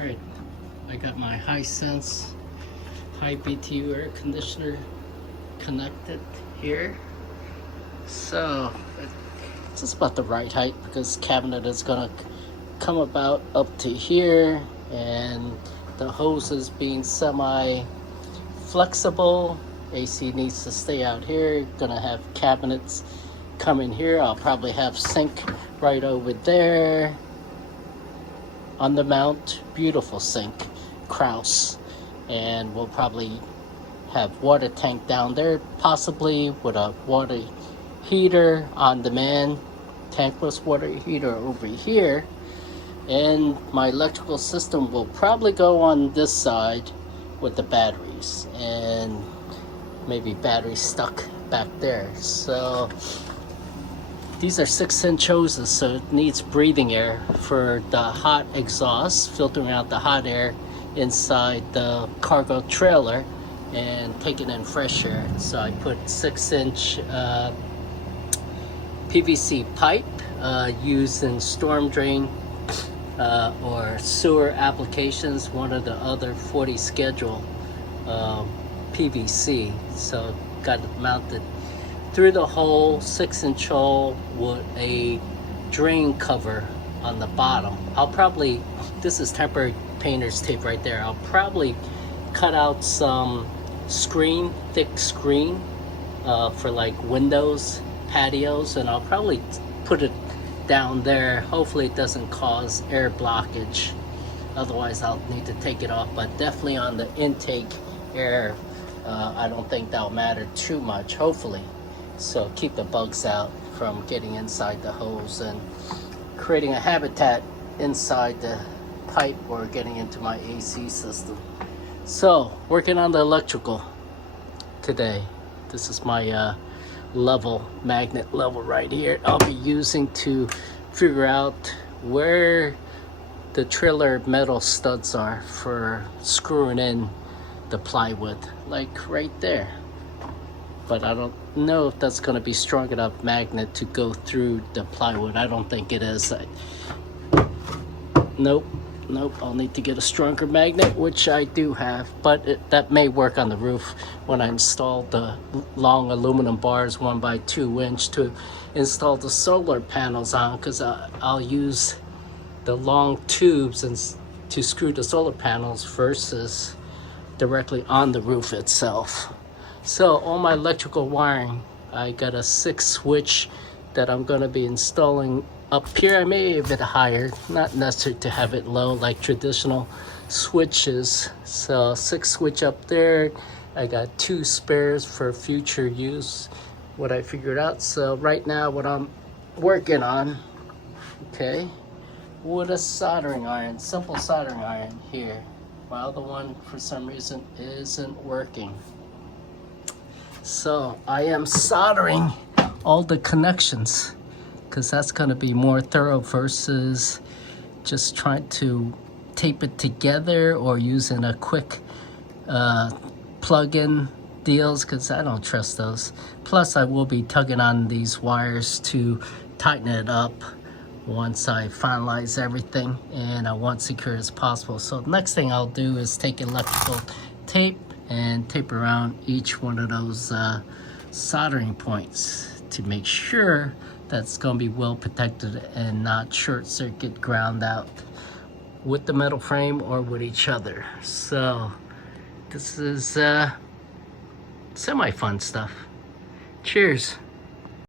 Alright, I got my Hisense high BTU air conditioner connected here. So it's just about the right height because cabinet is gonna come about up to here, and the hose is being semi flexible. AC needs to stay out here. Gonna have cabinets come in here. I'll probably have sink right over there on the mount. Beautiful sink, Kraus. And we'll probably have water tank down there, possibly with a water heater on demand, tankless water heater over here. And my electrical system will probably go on this side with the batteries, and maybe batteries stuck back there. So these are 6-inch hoses, so it needs breathing air for the hot exhaust, filtering out the hot air inside the cargo trailer and taking in fresh air. So I put 6-inch PVC pipe used in storm drain or sewer applications, one of the other 40 schedule PVC. So got it mounted through the hole, 6-inch hole with a drain cover on the bottom. I'll probably, this is temporary painter's tape right there. I'll probably cut out some screen, thick screen for like windows, patios, and I'll probably put it down there. Hopefully it doesn't cause air blockage. Otherwise I'll need to take it off, but definitely on the intake air, I don't think that'll matter too much, hopefully. So keep the bugs out from getting inside the hose and creating a habitat inside the pipe or getting into my AC system. So working on the electrical today. This is my level, magnet level right here. I'll be using to figure out where the trailer metal studs are for screwing in the plywood, like right there. But I don't know if that's going to be strong enough magnet to go through the plywood. I don't think it is. Nope, I'll need to get a stronger magnet, which I do have, but that may work on the roof when I install the long aluminum bars 1x2 inch to install the solar panels on, because I'll use the long tubes to screw the solar panels versus directly on the roof itself. So all my electrical wiring, I got a 6 switch that I'm going to be installing up here. I may have it higher, not necessary to have it low like traditional switches. So 6 switch up there. I got 2 spares for future use, what I figured out. So right now what I'm working on, okay, with a soldering iron, simple soldering iron here. My other one for some reason isn't working. So I am soldering all the connections, because that's going to be more thorough versus just trying to tape it together or using a quick plug-in deals, because I don't trust those. Plus I will be tugging on these wires to tighten it up once I finalize everything, and I want secure as possible. So the next thing I'll do is take electrical tape and tape around each one of those soldering points to make sure that's going to be well protected and not short circuit ground out with the metal frame or with each other. So this is semi fun stuff. Cheers.